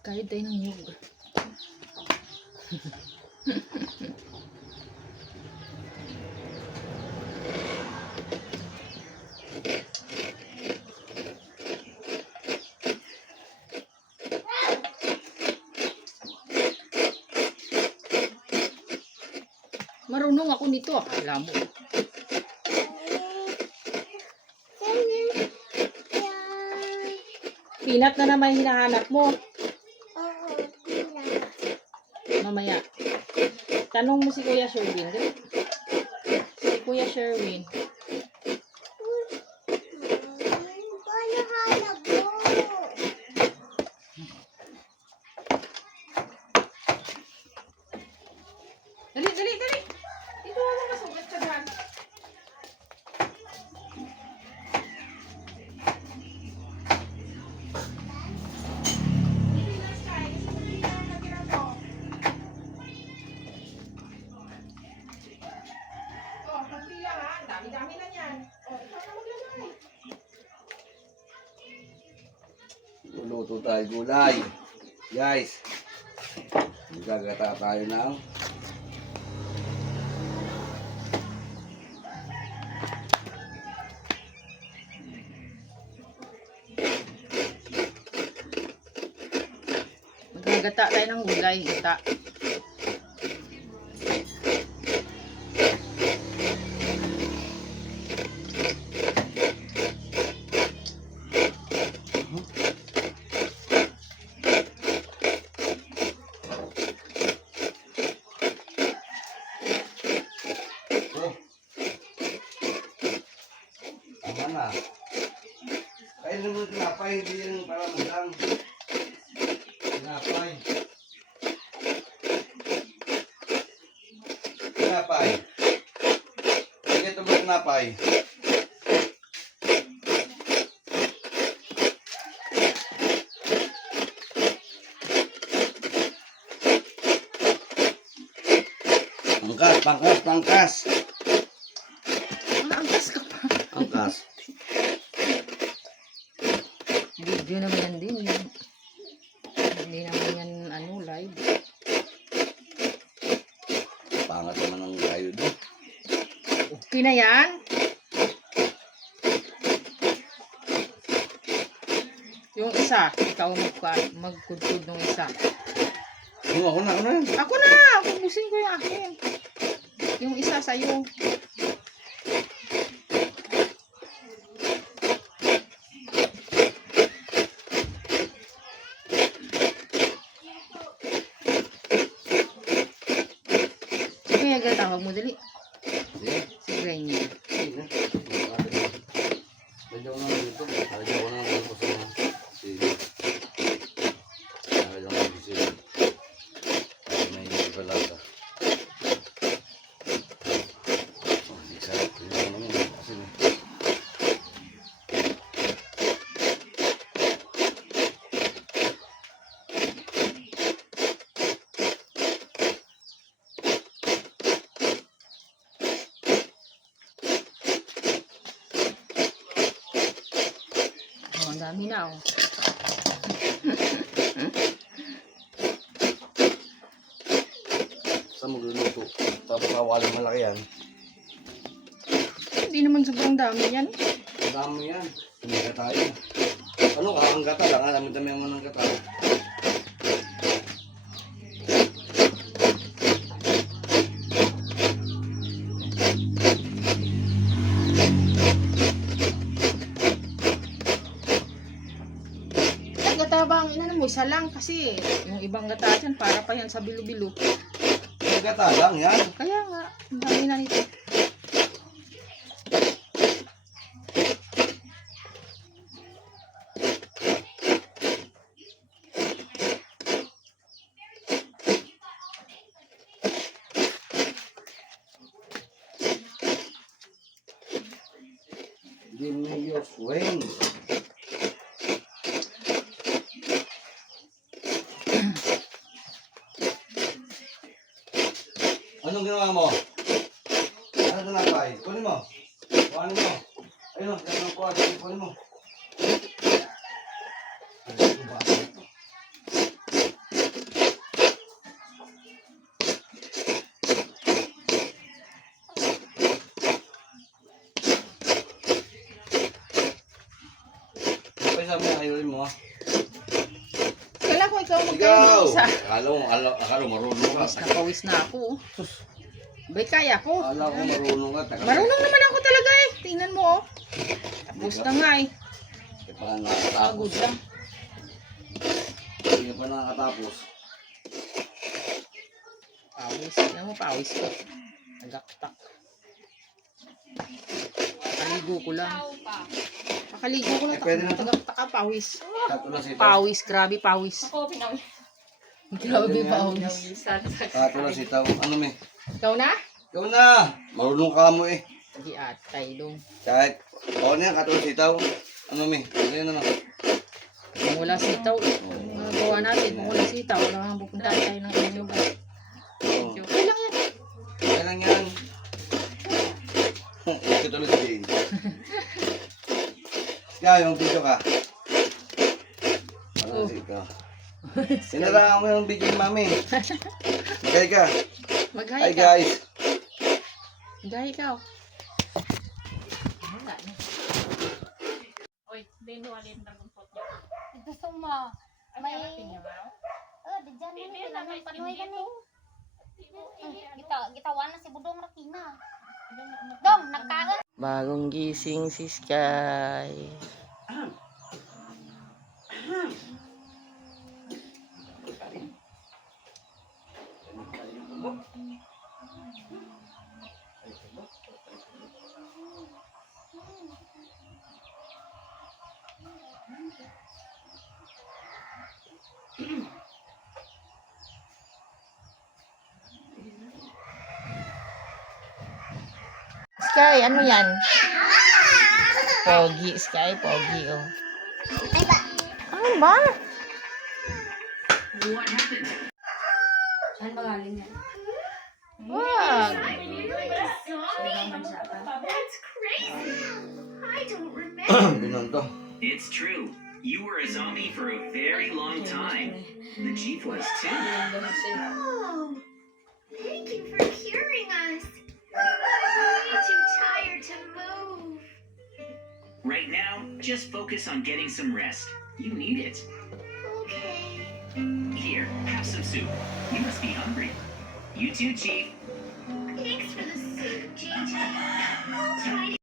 Kahit tayo ng nyug. Marunong ako nito, akala mo. Peanut na naman hinahanap mo. Oo, peanut. Mamaya. Tanong mo si Kuya Sherwin. Si Kuya Sherwin. Paano hanap mo? Dali, dali, dali. Dito ako masugat ka dyan. Oh, konti lang ha. Dami-dami na yan. Oh, ikaw na maglagay. Luluto tayo gulay. Guys, gagata tayo ng Magagata tayo ng gulay. Gata. oh. Tama na. Kaya naman tinapay, hindi yung parang lang. Tinapay. Tinapay. Sige, ito ba tinapay? Angkas, pangkas, pangkas. Angkas ka pa. Angkas. Video naman yan din. Hindi naman yan live. Pangat naman ang kayo doon. Okay na yan. Yung isa, ikaw magkudkod ng isa. Ako na. Ako na! Pupusin ko yung akin. Yung isa sa'yo. Sige, agad tawag mo dali. Sige. Sige, niya. Sige. Medyo ko na dito. Medyo ko na dito sa sige. Medyo ko na dito. May ibalaga. Isa. Ito naman. Sige. Oh, ang dami na, oh. Sa magluluto. Tapos kawalang malaki yan. Hindi naman sobrang dami yan. Ang dami yan. Tumika tayo. Ano ka? Ang gata lang. Dami-dami naman ang gata. Ay, gata ba ang inano mo? Isa lang kasi yung ibang gata dyan, para pa yan sa bilo-bilo. Ang gata lang yan. Kaya nga, ang dami na nito. Give me your swing. Anong ginawa mo? Ano tinapay? Kunin mo. Kunin mo. Ayun o, ganun ko. Kunin mo. mo. Kala ko ikaw Ikaw! magkano isa. Akala mo marunong ka. Pawis na ako. Bay, kaya ko. Akala ko marunong ka. Marunong naman ako talaga eh. Tingnan mo oh. Tapos na nga eh. Hindi pa nga nakatapos. Pagod lang. Hindi pa nakatapos. Pawis. Alam mo, pawis ko. Nagaktak. Kakaligo ko lang. Kakaligo ko lang. Pwede na to. Nagaktak ka, pawis. Kato na sitaw. Pawis, grabe pawis. Grabe pawis. Kato na sitaw. Ano me? Ikaw na? Ikaw na! Marunong ka mo eh. Sige at tayo. Kahit, oo na yan, kato na sitaw. Ano me? Ano yun ano? Kung wala sitaw, magawa natin. Kung wala sitaw, wala kang pupunta tayo ng ibang lugar. Oo. Okay lang yan. Kaya lang yan. Ito tuloy si Jane. Kaya yung video ka. Ano si ikaw? Sinaraan mo yung video ni mami. Magay ka. Mag-hi Hi ka. guys. Mag-hi ka. Wala na. Oy, din walin na gumpot niya. Gusto mo. May May- pinyo mo. Di dyan Hindi mo. na Kailangan may panuhay ka pinyo. ni. Gitawan na si Budong Rakina. Dong, nagkaon. Bagong gising si Sky. Sky, ano yan? Pogi, Sky, pogi, oh. Ano ba? Saan ba galing yan? Wag. Ganun to. It's true. You were a zombie for a very long time. The chief was too. Oh, thank you for curing us. We're way too tired to move. Right now, just focus on getting some rest. You need it. Okay. Here, have some soup. You must be hungry. You too, Chief.